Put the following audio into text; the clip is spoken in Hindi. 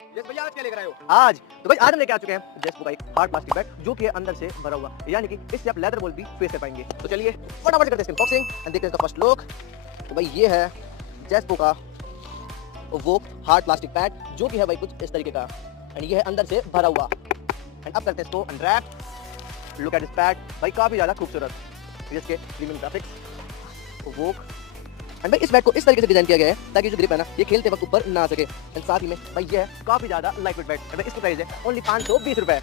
यस भैया, आज क्या लेकर आए हो? आज तो भाई आज हम लेके आ चुके हैं जेस्पो का एक हार्ड प्लास्टिक बैग जो कि है अंदर से भरा हुआ, यानी कि इससे आप लेदर बॉल भी फेस कर पाएंगे। तो चलिए फटाफट से करते हैं इसकी अनबॉक्सिंग एंड देखते हैं इसका फर्स्ट लुक। तो भाई ये है जेस्पो का वो हार्ड प्लास्टिक पैड जो कि है भाई कुछ इस तरीके का, एंड ये है अंदर से भरा हुआ। एंड अब करते हैं इसको unwrap. Look at this pad, भाई काफी ज्यादा खूबसूरत। इसके प्रीमियम ग्राफिक्स वो, एंड भाई इस बैग को इस तरीके से डिजाइन किया गया है ताकि जो ग्रिप है ना ये खेलते वक्त ऊपर ना आ सके। एंड साथ ही में भाई ये है काफी ज्यादा लाइट वेट बैग। इसकी प्राइस है ओनली 520 रुपए।